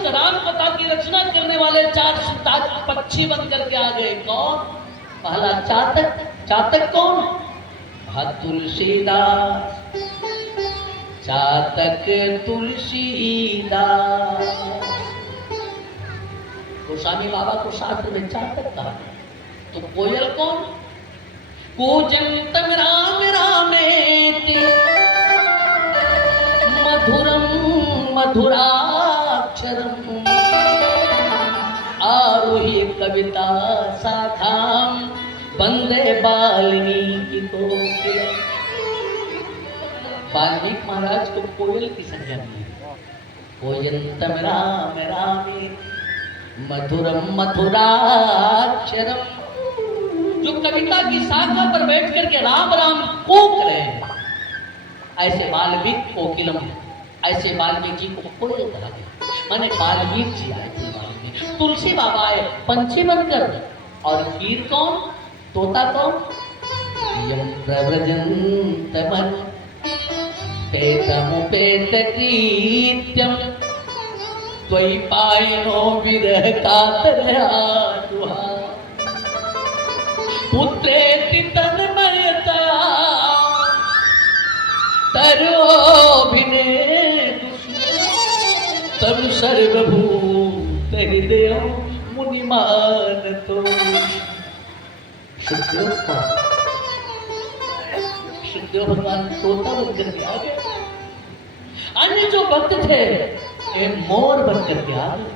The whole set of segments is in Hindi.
उस राम कथा की रचना करने वाले 4 संतान पक्षी बन करके आ गए। कौन? पहला चातक। चातक कौन? तुलसीदास। चातक तुलसीदास। गोस्वामी बाबा को शास्त्र में चातक कहा। तो कोयल कौन? कूजंतम राम रामेति मधुरम मधुराक्षरम आरुह्य कविता साखाम वंदे वाल्मीकि कोकिलम। वाल्मीकि महाराज को कोयल की संज्ञा दी। कूजंतम राम रामेति मधुरम मधुराक्षरम। जो कविता की शाखा पर बैठ करके राम राम कोक रहे हैं, ऐसे वाल्मीकि कोकिलम, ऐसे वाल्मीकि को कोयल कहा गया। माने वाल्मीकि जी आए थे। तुलसी बाबा आए पंछी बनकर। और कीर कौन? तोता कौन? यम प्रव्रजन्त मन पेतमुपेत कृत्यम त्वयि पायनो विरह कातरया दुहा पुत्रेति तन्मयतया तरोभिनेदुषु तनु सर्वभूत हृदय मुनिमानतो। सुखदेव भगवान तोता बनकर के आ गए। अन्य जो भक्त थे ये मोर बनकर के आ गए।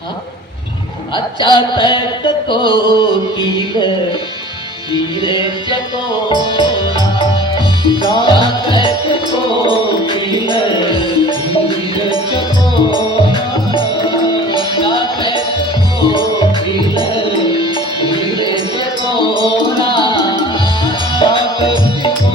हाँ, अच्छा तक को कील कीरे चकोरा, तक को कील कीरे चकोरा, तक को कील कीरे चकोरा, तक को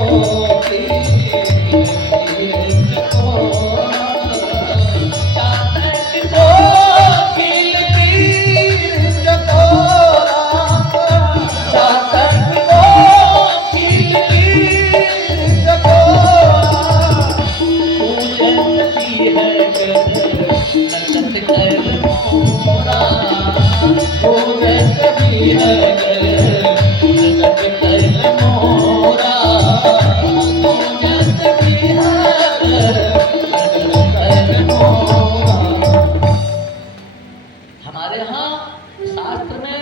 हमारे यहाँ शास्त्र में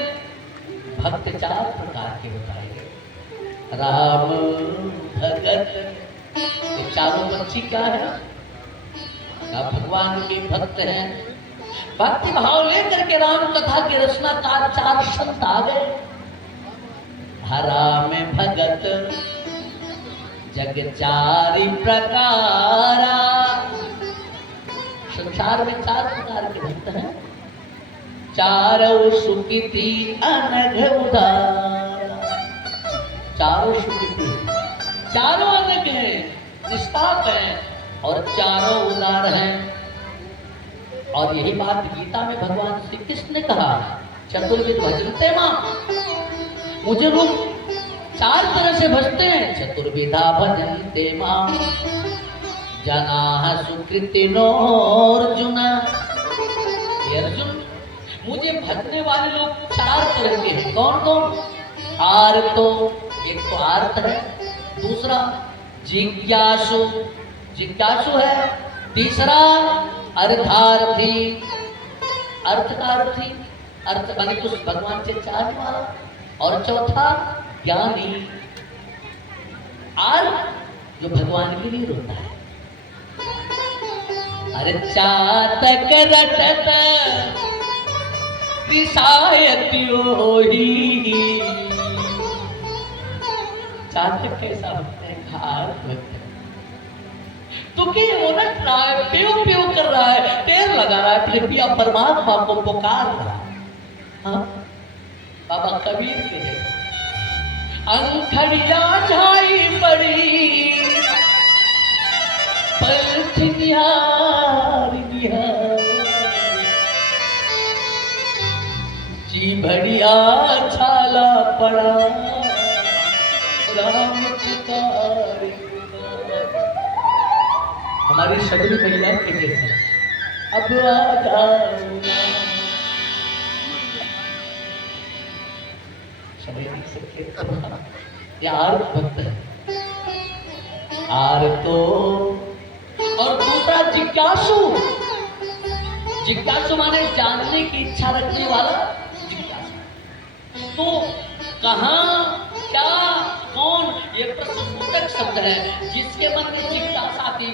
भक्त 4 प्रकार के बताए गए। राम भगत, ये चारों पक्षी क्या है? भगवान के भक्त हैं। भक्ति भाव लेकर के राम कथा की रचनाकार 4 संत आ गए। राम भगत जग 4 प्रकारा। संसार में 4 प्रकार के भक्त हैं। चारों सुकृति अनघ उदारा। चारों सुकृति, चारों अनघ हैं, निष्पाप हैं और चारों उदार हैं। और यही बात गीता में भगवान श्री कृष्ण ने कहा, चतुर्विध भजन्ते मां। मुझे लोग 4 तरह से भजते हैं। चतुर्विधा भजन्ते मां जनाः सुकृतिनो अर्जुन। अर्जुन, मुझे भजने वाले लोग 4 तरह के हैं। कौन कौन? आर्तो, एक तो आर्त है। दूसरा जिज्ञासु, जिज्ञासु है। तीसरा अर्थार्थी, अर्थार्थी, अर्थ माने कुछ भगवान से चाहने वाला। और चौथा ज्ञानी, आर जो भगवान के लिए रोता है। अरे चातक रटत चातक कैसा भक्त है? घात भक्त है। दुखी होना प्यो प्यो कर रहा है, टेर लगा रहा है, फिर भी अब परमात्मा को पुकार रहा है। हाँ? बाबा कबीर के जैसे अंधड़िया झाई पड़ी पलथ निहार निहार जी भड़िया छाला पड़ा राम पुकार। हमारी शबरी मैया के जैसे अब आ जाओ ना। समझ नहीं सकते यार भक्त है आर तो। और दूसरा जिज्ञासु। जिज्ञासु माने जानने की इच्छा रखने वाला जिज्ञासु। तो कहां क्या कौन ये प्रश्नसूचक शब्द है। जिसके मन में जिज्ञासा थी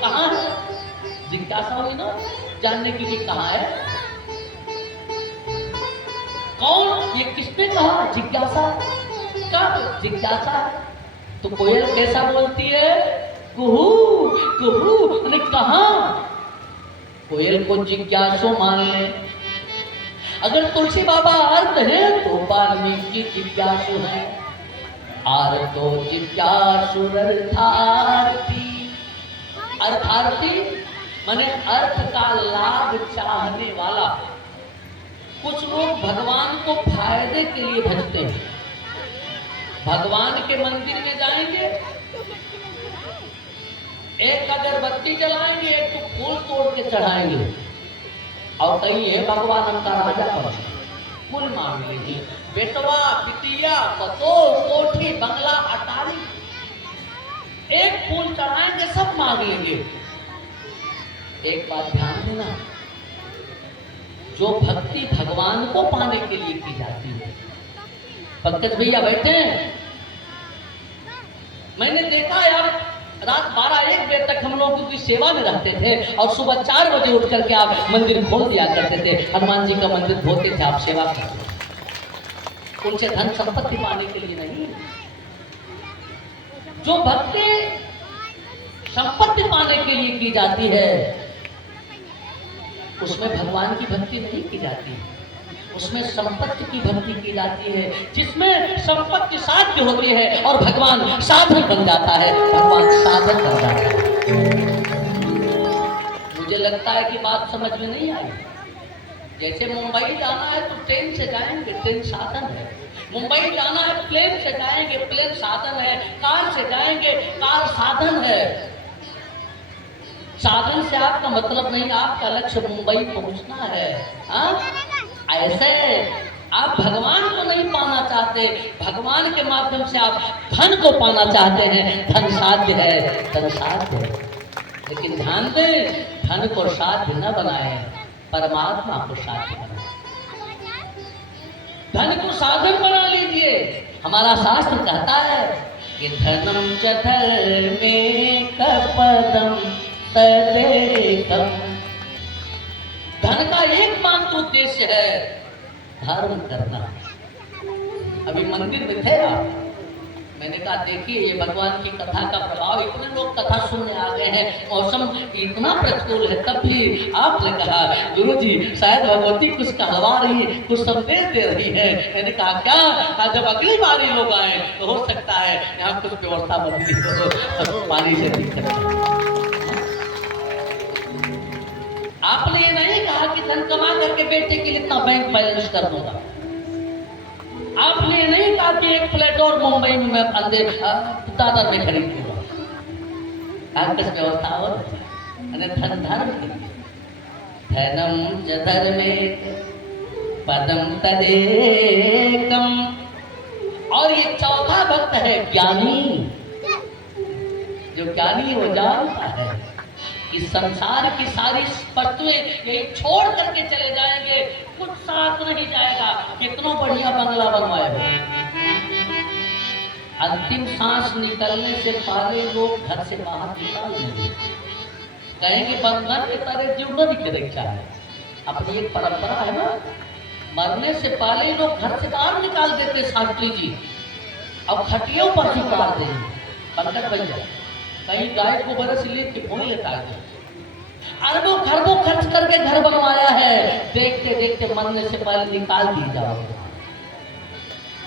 कहां है जिज्ञासा हुई ना जानने की कि कहां है कौन। ये किसने कहा जिज्ञासा कब जिज्ञासा। तो कोयल कैसा बोलती है कुहू कुहू अरे कहां। कोयल को जिज्ञासु मान ले। अगर तुलसी बाबा अर्थ है तो वाल्मीकि जिज्ञासु है। आर तो जिज्ञासु अर्थार्थी। अर्थार्थी माने अर्थ का लाभ चाहने वाला। कुछ लोग भगवान को फायदे के लिए भजते हैं। भगवान के मंदिर में जाएंगे एक अगरबत्ती जलाएंगे एक तो फूल तोड़ के चढ़ाएंगे और कहिए भगवान हमका राजा पर फूल मांग लीजिए बेटवा पितिया पतो कोठी बंगला अटारी एक फूल चढ़ाएंगे सब मांग लेंगे। एक बात ध्यान देना जो भक्ति भगवान को पाने के लिए की जाती है। पंकज भैया बैठे हैं मैंने देखा यार रात 12-1 बजे तक हम लोग की सेवा में रहते थे और सुबह 4 बजे उठ करके आप मंदिर खोल दिया करते थे। हनुमान जी का मंदिर धोते थे आप सेवा करते थे। उनसे धन संपत्ति पाने के लिए नहीं। जो भक्ति संपत्ति पाने के लिए की जाती है उसमें भगवान की भक्ति नहीं की जाती। उसमें संपत्ति की भक्ति की जाती है। जिसमें संपत्ति साध्य होती है और भगवान साधन बन जाता है। भगवान साधन बन जाता है। मुझे लगता है कि बात समझ में नहीं आई। जैसे मुंबई जाना है तो ट्रेन से जाएंगे ट्रेन साधन है। मुंबई जाना है प्लेन से जाएंगे प्लेन साधन है। कार से जाएंगे कार साधन है। साधन से आपका मतलब नहीं आपका लक्ष्य मुंबई पहुंचना है। ऐसे आप भगवान को नहीं पाना चाहते। भगवान के माध्यम से आप धन को पाना चाहते हैं। धन साध्य है धन साध्य है लेकिन ध्यान दें धन को साध्य न बनाए परमात्मा को साध्य बनाए। धन को साधन बना लीजिए। हमारा शास्त्र कहता है कि धनम च धर्मे पदम तदेकम। धन का एकमात्र उद्देश्य है धर्म करना। अभी मंदिर में थे आप मैंने कहा देखिए ये भगवान की कथा का प्रभाव इतने लोग कथा सुनने आ गए हैं। मौसम इतना प्रतिकूल है तब भी आपने कहा गुरुजी शायद भगवती कुछ कहवा रही है कुछ संदेश दे रही है। मैंने कहा क्या जब अगली बार ये लोग आए तो हो सकता है यहाँ कुछ व्यवस्था बदली हो पानी से दिक्कत। आपने ये नहीं कहा कि धन कमा करके बेटे के लिए इतना बैंक बैलेंस कर दूंगा। आपने ये नहीं कहा कि एक फ्लैट और मुंबई में मैं अंदर दादर में खरीद लूंगा। आपकी व्यवस्था और धन धर्म के लिए धनम च धर्मे पदम तदेकम। और ये चौथा भक्त है ज्ञानी। जो ज्ञानी वो जानता है इस संसार की सारी वस्तुएं यही छोड़ करके चले जाएंगे कुछ साथ नहीं जाएगा। कितना बढ़िया बंगला बनवाए हो अंतिम सांस निकलने से पहले लोग घर से बाहर निकाल देंगे। कहेंगे बंधन के तरह जीवन की रक्षा है। अपनी एक परंपरा है ना मरने से पहले लोग घर से बाहर निकाल देते शास्त्री जी अब खटियों पर निकाल देंगे। पंकज भैया कहीं गाय को बरस लेके फोन लेता है। अरबों खरबों खर्च करके घर बनवाया है। देखते देखते मरने से पहले निकाल दिए जाओगे।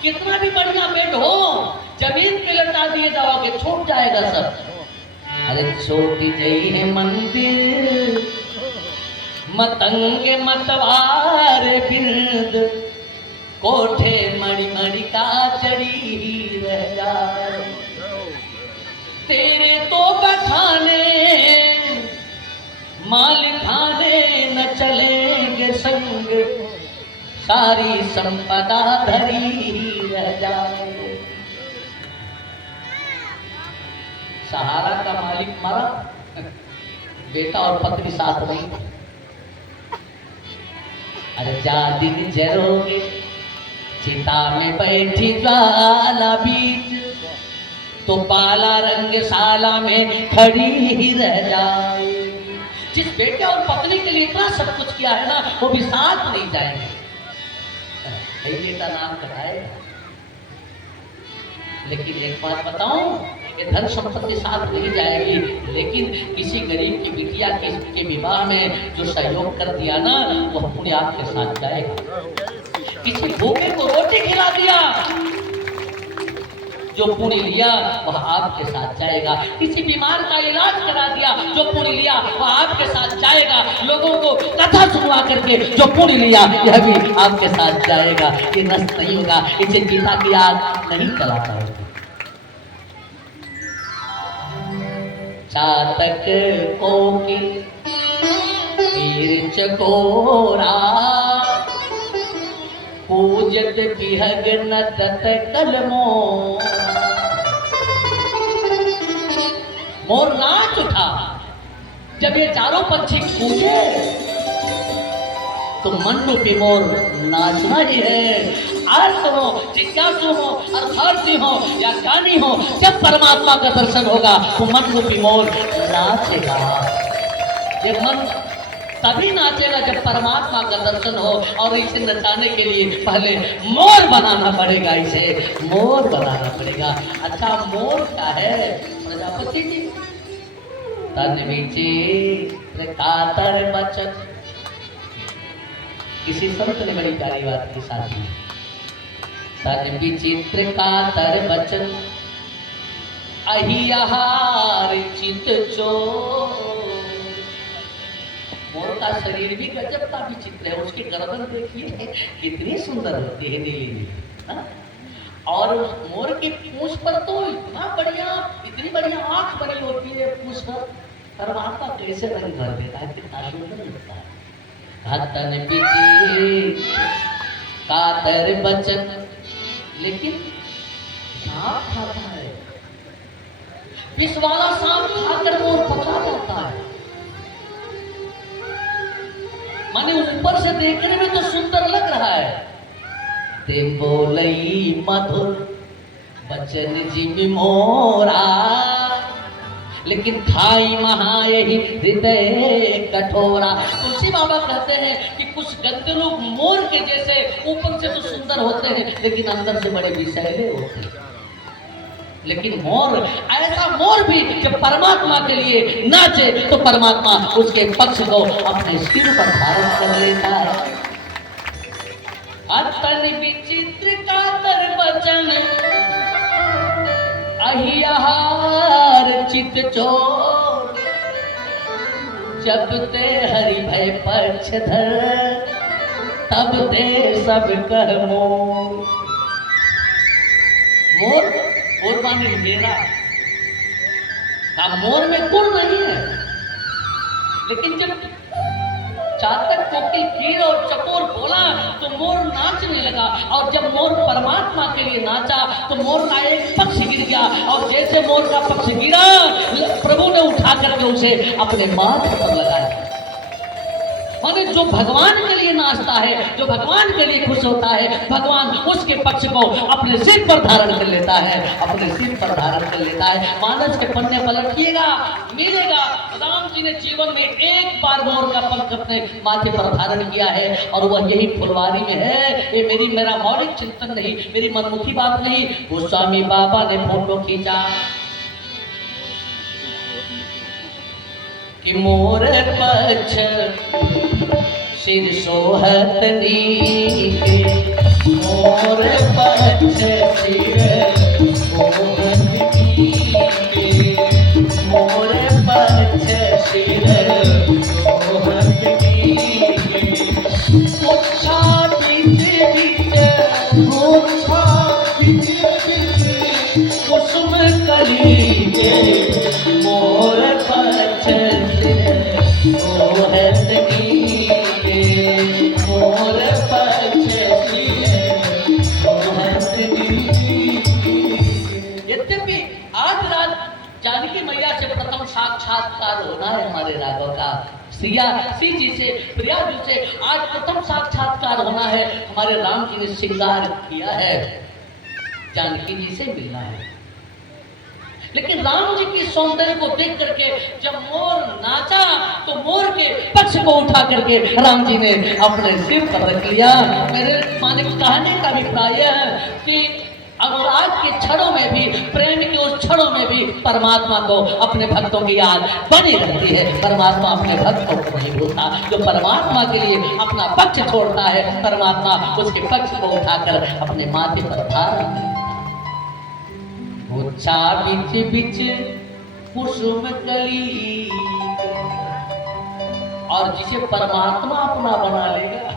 कितना भी बढ़िया बेड हो जमीन पे लटा दिए जाओगे छूट जाएगा सब। अरे छोटी जई है मंदिर मतंगे मतवार बिंद कोठे मणि मणि का चढ़ी रह जाए। तेरे तो बखाने माल खाने सारी संपदा धरी रह जाए। सहारा का मालिक मरा, बेटा और पत्नी साथ नहीं। अरे जा दिन जरोगे चिता में बैठी ज्वाला बीच, तो पाला रंग शाला में खड़ी ही रह जाए। जिस बेटे और पत्नी के लिए इतना सब कुछ किया है ना, वो भी साथ नहीं जाएंगे। बेटा नाम कराएगा, लेकिन एक बात बताऊं, ये धन संपत्ति साथ नहीं जाएगी, लेकिन किसी गरीब की बिटिया के विवाह में जो सहयोग कर दिया ना, वो अपने आप के साथ जाएगा। किसी भूखे को रोटी खिला दिया, जो पुण्य लिया वह आपके साथ जाएगा। किसी बीमार का इलाज करा दिया, जो पुण्य लिया वह आपके साथ जाएगा। लोगों को कथा सुनवा करके जो पुण्य लिया, यह भी आपके साथ जाएगा। ये नष्ट नहीं होगा, इसे चिता की आग नहीं जला पाएगी। चातक कोकिल तीर चकोरा, पूजत बिहग नतत कलमो। मोर नाच उठा। जब ये चारों पक्षी कूदे तो मन रूपी मोर नाचना ही है। अर्थ हो, जिज्ञासु हो, अर्थार्थी हो या ज्ञानी हो, जब परमात्मा का दर्शन होगा तो मन रूपी मोर नाचेगा। ये मन तभी नाचेगा जब परमात्मा का दर्शन हो, और इसे नचाने के लिए पहले मोर बनाना पड़ेगा। इसे मोर बनाना पड़ेगा। अच्छा, मोर क्या है? प्रजापति जी तन विचित्र कातर बचन। किसी संत ने बड़ी प्यारी बात की साथी, तन विचित्र कातर बचन, अहियाहार चित चोर। मोर का शरीर भी गजब का विचित्र है। उसकी गर्दन देखिए कितनी सुंदर होती है, नीली नीली। और मोर की पूंछ पर तो इतना बढ़िया, इतनी बढ़िया आंख बनी होती है पूंछ पर। परमात्मा कैसे रंग भर देता है, कितना सुंदर लगता है। तन विचित्र कातर बचन, लेकिन सांप खाता है। विष वाला सांप खाकर मोर पका जाता है। माने ऊपर से देखने में तो सुंदर लग रहा है। ते बोलई मधुर बचन जीव मोरा, लेकिन खाई महाए ही हृदय कठोरा। तुलसी बाबा कहते हैं कि कुछ गंदे लोग मोर के जैसे ऊपर से तो सुंदर होते हैं, लेकिन अंदर से बड़े विषैले होते हैं। लेकिन मोर, ऐसा मोर भी जब परमात्मा के लिए नाचे तो परमात्मा उसके पक्ष को अपने सिर पर धारण कर लेता है। अतन विचित्र कातर बचन, अहियाहार चित चोर। जब ते हरि भय पक्ष धर, तब ते सब कह मोर। मोर मोर माने मेरा। मोर में गुण नहीं है, लेकिन जब चातक कोकिल कीड़ और चकोर बोला तो मोर नाचने लगा। और जब मोर परमात्मा के लिए नाचा तो मोर का एक पक्ष गिर गया, और जैसे मोर का पक्ष गिरा, प्रभु ने उठा करके उसे अपने माथे पर लगाया। माने जो भगवान के लिए नाचता है, जो भगवान के लिए खुश होता है, भगवान उसके पक्ष को अपने सिर पर धारण कर लेता है, अपने सिर पर धारण कर लेता है। मानस के पन्ने पलटिएगा, मिलेगा राम जी ने जीवन में एक बार मोर का पंख अपने माथे पर धारण किया है, और वह यही फुलवारी में है। ये मेरा मौलिक चिंतन नहीं, मेरी मनमुखी बात नहीं। गोस्वामी बाबा ने फोटो खींचा कि मोर पक्ष सिर सोहत नीके, मोर पक्ष सिर सोहत नीके, मोर पक्ष सिर सोहत नीके। मुच्छा बीच बीच, मुच्छा बीच बीच, कुसुम कली के, मोर पक्ष सिर सोहत नीके, मोर पक्ष साक्षात्कार होना है हमारे राघव का। सी जी से, प्रिया जी से आज प्रथम साक्षात्कार होना है। हमारे राम जी ने श्रृंगार किया है, जानकी जी से मिलना है। लेकिन राम जी की सौंदर्य को देख करके जब मोर नाचा तो मोर के पक्ष को उठा करके राम जी ने अपने सिर पर रख लिया। मेरे माने कहने का अभिप्राय है कि अनुराग के क्षणों में भी, प्रेम के उस क्षणों में भी परमात्मा को अपने भक्तों की याद बनी रहती है। परमात्मा अपने भक्तों को नहीं भूलता। जो परमात्मा के लिए अपना पक्ष छोड़ता है, परमात्मा उसके पक्ष को उठाकर अपने माथे पर धारण करता है। उच्चा बिच बिच कुसुम कली, और जिसे परमात्मा अपना बना लेगा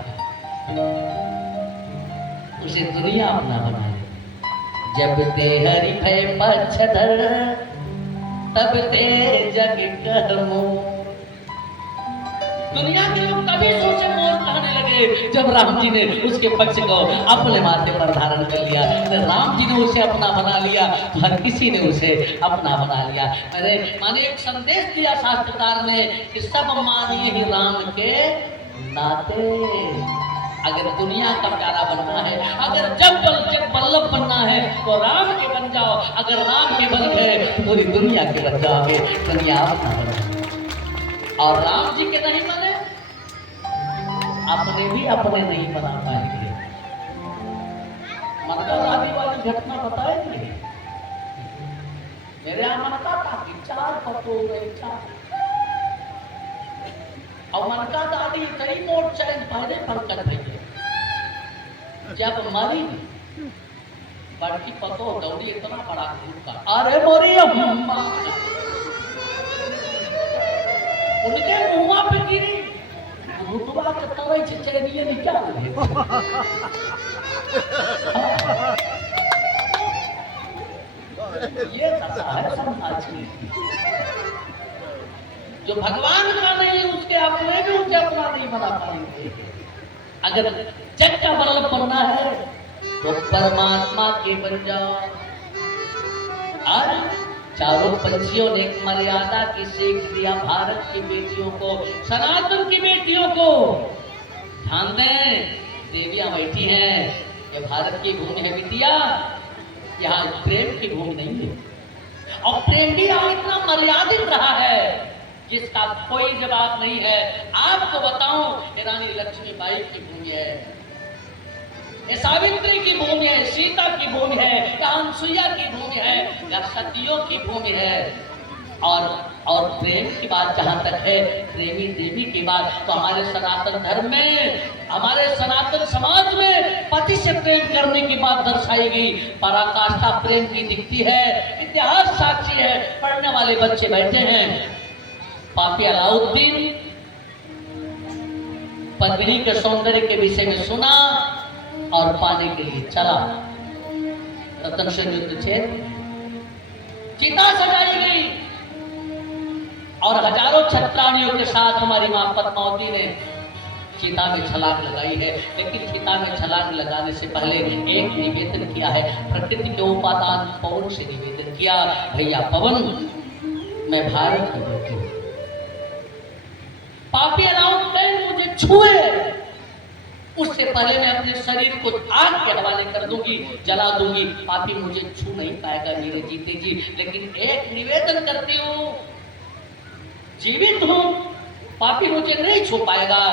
उसे दुनिया अपना बना लेगा। जब ते हरि भय पक्षधर तब ते जग कहमो। दुनिया के लोग तभी सोचे मोर कहने लगे जब राम जी ने उसके पक्ष को अपने माथे पर धारण कर लिया। राम जी ने उसे अपना बना लिया तो हर किसी ने उसे अपना बना लिया। अरे माने एक संदेश दिया शास्त्रकार ने कि सब मानिए ही राम के नाते। अगर दुनिया का प्यारा बनना है, अगर जब बल्लभ बनना है तो राम के बन जाओ। अगर राम के बन गए तो पूरी दुनिया के बन जाओगे। दुनिया अपना बना और राम जी के नहीं बने, अपने भी अपने नहीं बना पाएंगे। मनका दादी वाली घटना बताएंगे। मेरे यहाँ मनका था कि 4 पतो गए 4, और मनका दादी कई मोट चैन पहले पंकज भैया जब मरी बड़की पतो दौड़ी इतना बड़ा का, अरे मोरी अम्मा उनके मुंह पे गिरी, रुतबा के तवे से चैनिए निकाल ले। ये दशा है समाज की। जो भगवान का नहीं उसके अपने भी उसे अपना नहीं बना पाएंगे। अगर जग का बल्लभ बनना है तो परमात्मा के बन जाओ। आज चारों पंछियों ने एक मर्यादा की सीख दिया भारत की बेटियों को, सनातन की बेटियों को। ध्यान दें, देवियां बैठी हैं, ये भारत की भूमि है बिटिया, यहाँ प्रेम की भूमि नहीं है। और प्रेम भी यहाँ इतना मर्यादित रहा है जिसका कोई जवाब नहीं है। आपको बताऊं, ये रानी लक्ष्मीबाई की भूमि है, ये सावित्री की भूमि है, सीता की भूमि है, या अनसुईया की भूमि है, या सतियों की भूमि है। और प्रेम की बात जहां तक है, प्रेमी देवी की बात, तो हमारे सनातन धर्म में, हमारे सनातन समाज में पति से प्रेम करने की बात दर्शाई गई। पराकाष्ठा प्रेम की दिखती है, इतिहास साक्षी है, पढ़ने वाले बच्चे बैठे हैं। पापी अलाउद्दीन पद्मिनी के सौंदर्य के विषय में सुना और पाने के लिए चला। रतन से युद्ध क्षेत्र चिता सजाई गई और हजारों छत्राणियों के साथ हमारी मां पद्मावती ने चिता में छलांग लगाई है। लेकिन चिता में छलांग लगाने से पहले एक निवेदन किया है, प्रकृति के उपादान पवन से निवेदन किया, भैया पवन मैं भारत की बेटी हूं, पापी अलाउद्दीन मुझे छुए उससे पहले मैं अपने शरीर को आग के हवाले कर दूंगी, जला दूंगी। पापी मुझे छू नहीं पाएगा मेरे जीते जी। लेकिन एक निवेदन करती हूं, जीवित हूं, पापी मुझे नहीं छू पाएगा।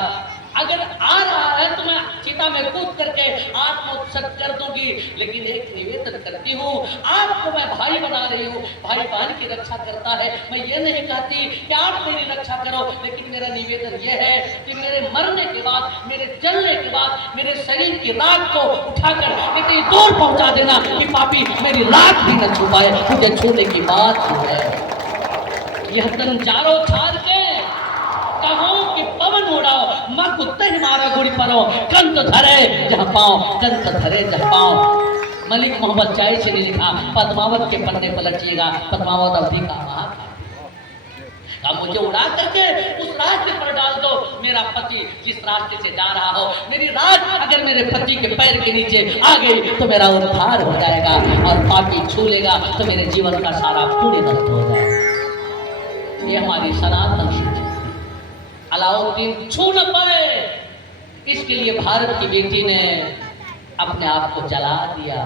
अगर आ रहा है तो मैं चिता में कूद करके आत्मोत्सर्ग कर दूंगी। लेकिन एक निवेदन करती हूँ, आपको मैं भाई बना रही हूँ, भाई बहन की रक्षा करता है। मैं ये नहीं कहती कि आप मेरी रक्षा करो, लेकिन मेरा निवेदन ये है कि मेरे मरने के बाद, मेरे जलने के बाद मेरे शरीर की राख को उठाकर इतनी दूर पहुंचा देना कि पापी मेरी राख भी न छू पाए। मुझे छूने की बात है। यह तन चारों छाड़ के कहो कि पवन उड़ाओ, मां कुत्ते ही मारा गुड़ी परो, कंत धरे जहाँ पाओ, कंत धरे जहाँ पाओ। मलिक मोहम्मद चाइशी ने लिखा, पद्मावत के पन्ने पलटिएगा, पद्मावत अवधि का महाकाव्य। मुझे उड़ा करके उस रास्ते पर डाल दो। मेरा पति जिस रास्ते से जा रहा हो, मेरी राख अगर मेरे पति के पैर के नीचे आ गई तो मेरा उद्धार हो जाएगा, और पापी छू लेगा तो मेरे जीवन का सारा पुण्य नष्ट हो जाएगा। ये हमारी सनातन संस्कृति, अलाउद्दीन छू न पाए, इसके लिए भारत की बेटी ने अपने आप को जला दिया।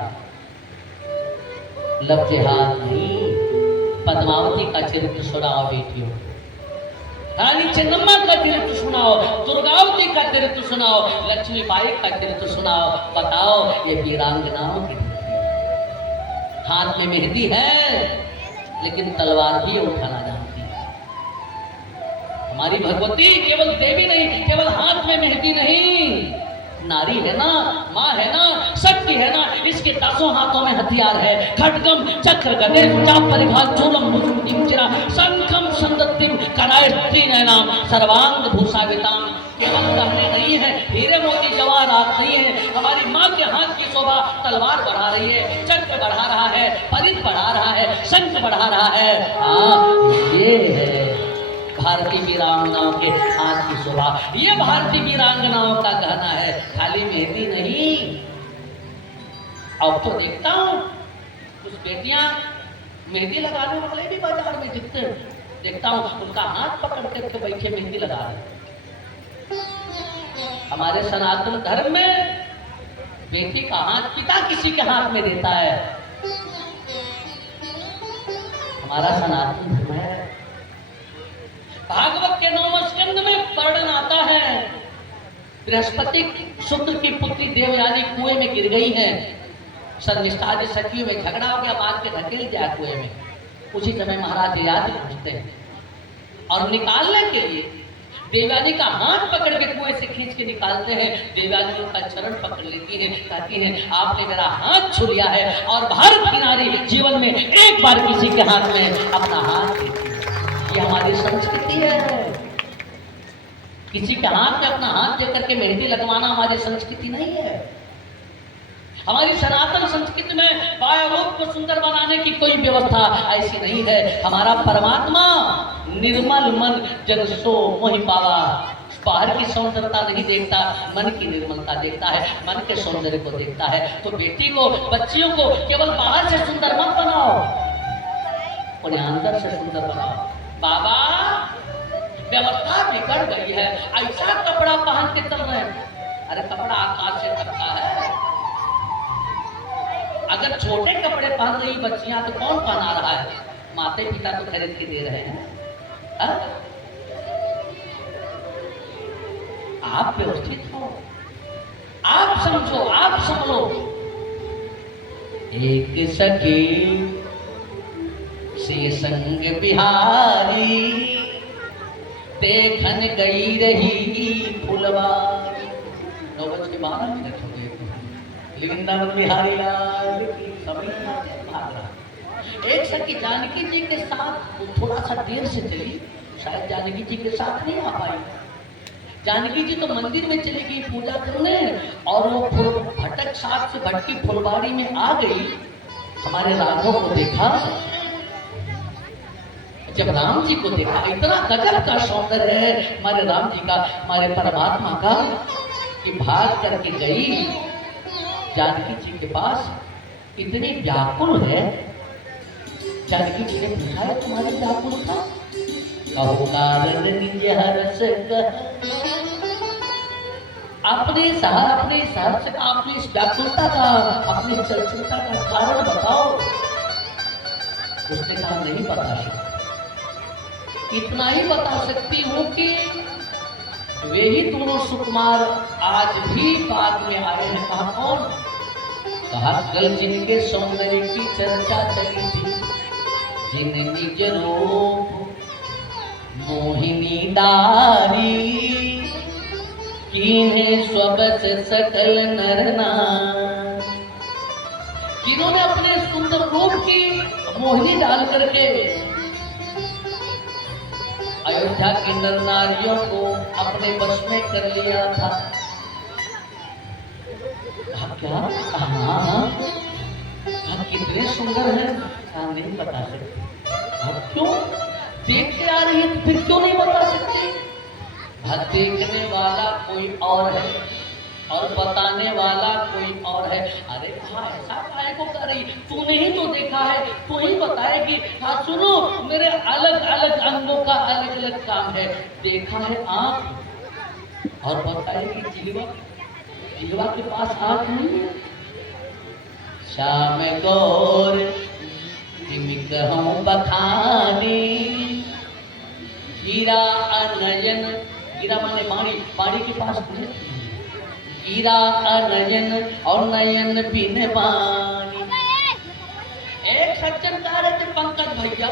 लफ्ज़ हाथ नहीं, पद्मावती का चरित्र सुनाओ बेटियों, रानी चन्नम्मा का चरित्र सुनाओ, दुर्गावती का चरित्र सुनाओ, लक्ष्मीबाई का चरित्र सुनाओ। बताओ ये वीरांगनाओं की हाथ में मेहंदी है लेकिन तलवार भी उठाना जानती है। हमारी भगवती केवल देवी नहीं, केवल हाथ में मेहंदी नहीं, नारी है ना, माँ है ना, शक्ति है ना, इसके 10 हाथों में हथियार है। खड्गम चक्र गदे चाप परिघात चूलम भुजंगम चिरा शंखम संदत्तिम करायत्री नैनाम सर्वांग भूषाविताम। केवल कहने नहीं है, हीरे मोती जवाहरात नहीं है, हमारी माँ के हाथ की शोभा तलवार बढ़ा रही है, चक्र बढ़ा रहा है, परिध बढ़ा रहा है, शंख बढ़ा रहा है। हाँ, ये है भारतीय वीरांगनाओं के हाथ की शोभा, ये भारतीय वीरांगनाओं का कहना है, खाली मेहंदी नहीं। अब तो देखता हूँ कुछ बेटियां मेहंदी लगाने वाले भी बाजार में दिखते, देखता हूँ उनका हाथ पकड़ करके बैठे मेहंदी लगा रहे। हमारे सनातन धर्म में बेटी का हाथ पिता किसी के हाथ में देता है। हमारा सनातन धर्म है। भागवत के 9वें स्कंद में वर्णन आता है, बृहस्पति शुक्र की पुत्री देवयानी कुएं में गिर गई है। शर्मिष्ठा जी सखियों में झगड़ा हो गया, मार के धकेल दिया कुएं में। उसी समय महाराज ययाति पहुंचते हैं और निकालने के लिए देवयानी का हाथ पकड़ के कुएं से खींच के निकालते हैं। देवयानी उनका चरण पकड़ लेती है, कहती है आपने मेरा हाथ छू लिया है। और भारत की नारी जीवन में एक बार किसी के हाथ में अपना हाथ देती है, ये हमारी संस्कृति है। किसी के हाथ में अपना हाथ देकर के मेहंदी लगवाना हमारी संस्कृति नहीं है। हमारी सनातन संस्कृति में बाह्य रूप को सुंदर बनाने की कोई व्यवस्था ऐसी नहीं है। हमारा परमात्मा निर्मल मन जग सो मोहि पावा, बाहर की सौंदर्यता नहीं देखता, मन की निर्मलता देखता है, मन के सौंदर्य को देखता है। तो बेटी को, बच्चियों को केवल बाहर से सुंदर मत बनाओ, उन्हें अंदर से सुंदर बनाओ। बाबा व्यवस्था बिगड़ गई है, ऐसा कपड़ा पहन के चल रहे हैं। अरे कपड़ा आकाश से टपका है। अगर छोटे कपड़े पहन रही बच्चियां तो कौन पहना रहा है? माता पिता तो खरीद के दे रहे हैं। आप व्यवस्थित हो, आप समझो, आप संभलो। एक सखी से संग बिहारी देखन गई रही फुलवारी। 9:12 हो गए, वृंदावन बिहारी लाल की सभी भाग रहा। एक सखी जानकी जी के साथ थोड़ा सा देर से चली, शायद जानकी जी के साथ नहीं आ पाई। जानकी जी तो मंदिर में चली गई पूजा करने, और वो भटक साथ से भटकी फुलवारी में आ गई। हमारे राघव को देखा, जब राम जी को देखा, इतना गजब का सौंदर्य है हमारे राम जी का, हमारे परमात्मा का, कि भाग करके गई जानकी जी के पास। इतनी व्याकुल है। जानकी जी ने पूछा है तुम्हारी व्याकुलता? कहो कारण निज हर्ष अपने शहर से अपनी इस व्याकुलता का, अपनी चंचलता का कारण बताओ। उसने कहा नहीं बता सकती, इतना ही बता सकती हूँ कि वे ही दोनों सुकुमार आज भी बाग में आए हैं। कहा कौन? कहा कल जिनके सौंदर्य की चर्चा चली थी, जिन निज रूप मोहिनी दारी, कीन्हे स्वबस सकल नर नारी। जिन्होंने अपने सुंदर रूप की मोहिनी डाल करके अयोध्या की नर नारियों को अपने वश में कर लिया था। क्या? हाँ, कितने सुंदर हैं, नहीं बता सकते। क्यों? देख के आ रही है फिर क्यों नहीं बता सकते? देखने वाला कोई और है और बताने वाला कोई और है। अरे हाँ, ऐसा काहे को कर रही, तूने ही तो देखा है, तू ही बताएगी। हाँ सुनो, मेरे अलग अलग अंगों का अलग अलग काम है। देखा है आँख, और बताएगी जिहवा, जिहवा के पास आँख नहीं है। श्याम गौर कहूँ बखानी, हीरा अनयन, हीरा माने पानी, पानी के पास नहीं, हीरा अनयन और नयन बिन पानी। एक सज्जन कह रहे थे पंकज भैया,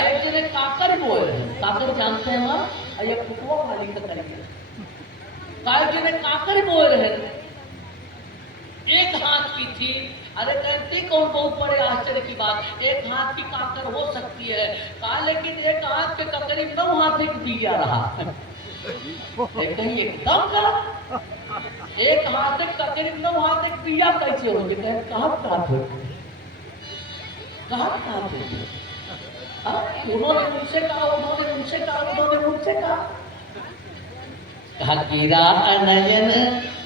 एक जने काकर बोल रहे, काकर जानते हैं वहाँ, ये फुटवा वाली का करेंगे। जने काकर बोल रहे, एक हाथ की थी। अरे कहते कौन, बहुत बड़े आश्चर्य की बात, एक हाथ की काकर हो सकती है। कहा लेकिन एक हाथ के ककरी 9 हाथ एक दिया रहा। कहीं एकदम गलत, एक हाथ एक ककरी 9 हाथ एक दिया कैसे हो गए? कहाँ बात हो, कहाँ बात हो? उन्होंने उनसे कहा, उन्होंने उनसे कहा, उन्होंने उनसे कहा गिरा नयन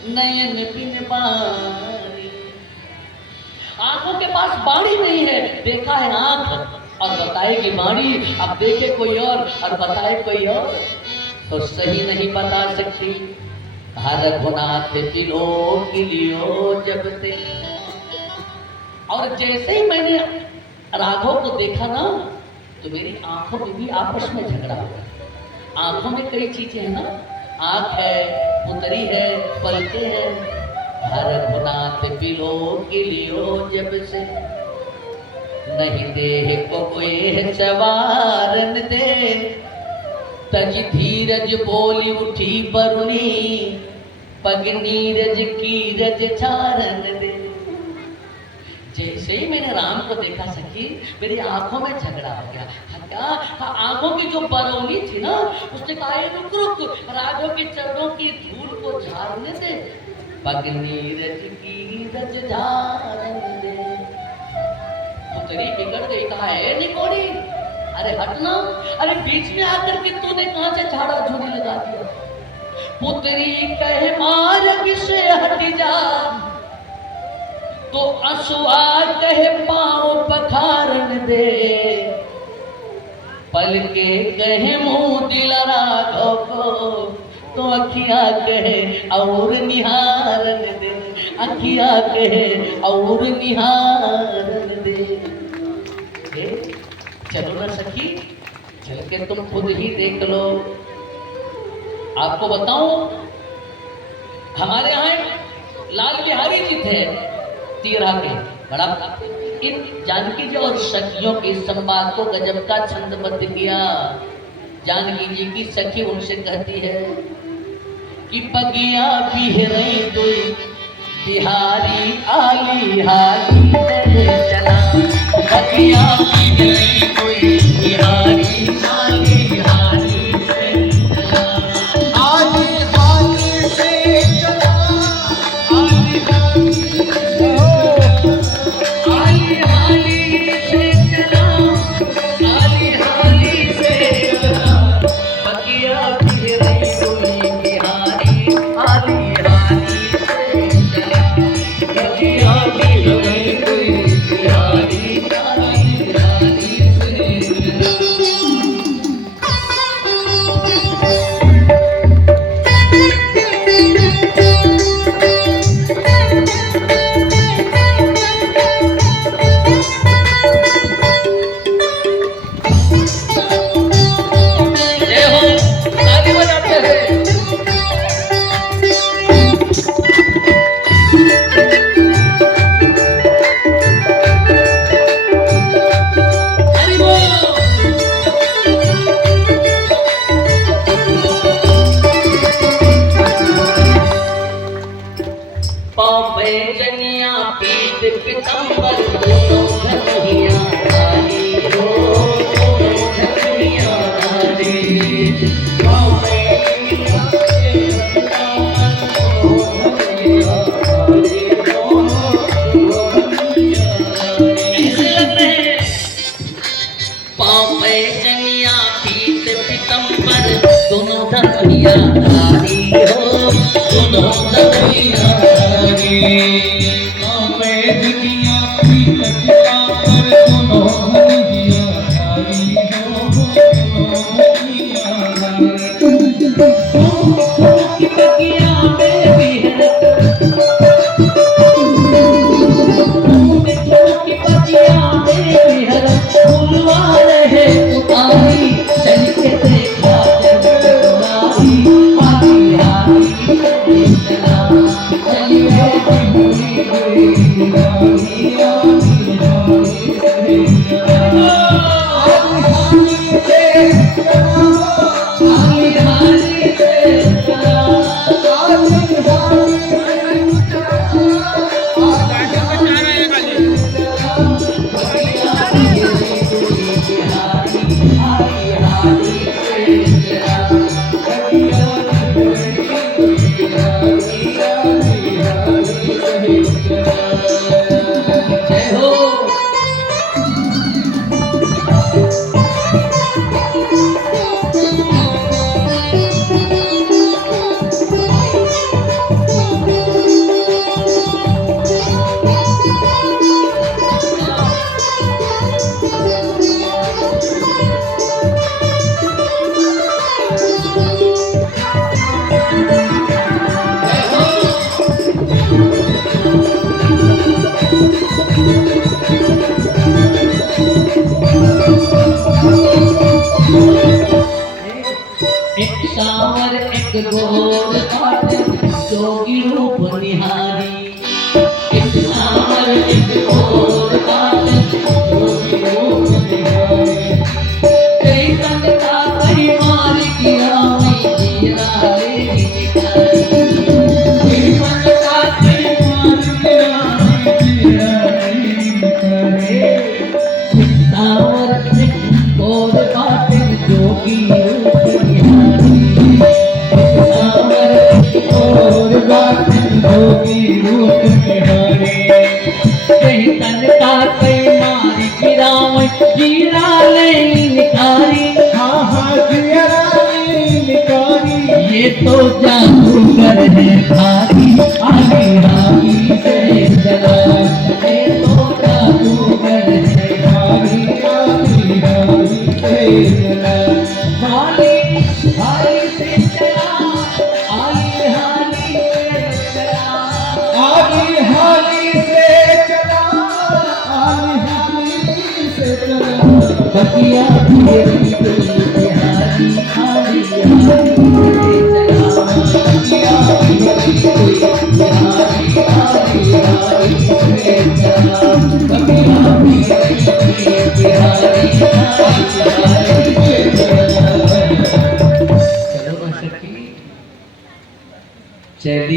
नयन बिन बाणी। आंखों के पास बाणी नहीं है, देखा है आंख और बताएगी बाणी। अब देखे कोई और बताए कोई और, तो सही नहीं बता सकती। रघुनाथ पिलो किलियो जब ते। और जैसे ही मैंने राघव को देखा ना, तो मेरी आंखों में भी आपस में झगड़ा हुआ। आंखों में कई चीजें हैं ना, आंख है, पुतरी है, पलके हैं। रघुनाथ पिलो किलियो जब से, नहीं देह को कोई सवारन दे। तज धीरज बोली उठी बरुनी, पग नीरज कीरज चारण दे। जैसे ही मैंने राम को देखा सखी, मेरी आंखों में झगड़ा हो गया। क्या आंखों की जो बरौनी थी ना, उसने कहा रुक रुक, राघव के चरणों की धूल को झाड़ने दे। पग नीरज कीरज झारण दे। पुतरी बिगड़ गई, कहा है निकोड़ी, अरे हटना, अरे बीच में आकर के तूने कहां से झाड़ा झूड़ी लगा दिया। पुतरी कहे मार्ग से हट जा, तो असुआ कहे पाँव पखारन दे। पलके कहे मुंह दिल राघव को, तो अखियां कहे और निहारन दे। अखियां कहे और निहारन दे। चलो ना सखी, चल के तुम खुद ही देख लो। आपको बताऊं, हमारे यहाँ लाल बिहारी जी थे तीरा के, बड़ा इन जानकी जी और सखियों के संवाद को गजब का छंदबद्ध किया। जानकी जी की सखी उनसे कहती है कि पगिया बिहरई कोई बिहारी आली हाली चला। पगिया बिहरई कोई बिहारी आली हाली चला। आली हाली से चला, आली हाली से चला, आली हाली से चला। पगिया बिहरई कोई बिहारी आली हाली से चला। पगिया बिहरई कोई बिहारी आली हाली से जय हो, ताली बजाते हैं। हरि बोल। पाँव में जंगिया पीठ पीताम्बर, दोनों धनुहिया धारी हो, दोनों धनुहिया धारी। पाँव में जंगिया पीठ पीताम्बर, दोनों धनुहिया धारी, दोनों धनुहिया धारी। ऐसे लग रहे हैं। पाँव में जंगिया पीठ पीताम्बर, दोनों धनुहिया धारी हो, दोनों एक सांवर एक गोर बाट जोगी रूप निहारी। एक सांवर एक गोर बाट जोगी रूप निहारी। कई तन का कई मार गिरा मैं जीरा ले निकाली। कई तन का कई मार गिरा मैं जीरा ले निकाली। सांवर एक गोर बाट जोगी रूप जोगी रूप निहारी। कहीं तन का कई मार गिरा मैं जीरा ले निकाली। हाँ हाँ जीरा ले निकाली। ये तो जादूगर है भागी आगे आगे से चला। ये तो जादूगर है भागी आगे आगे से चला। हाली हाली से चला। आगे हाली से चला। आगे हाली से चला। आगे हाली से चला। बतिया तेरी बिहारी हाली हाली से चला। बतिया तेरी बिहारी हाली हाली से चला। बतिया तेरी बिहारी हाली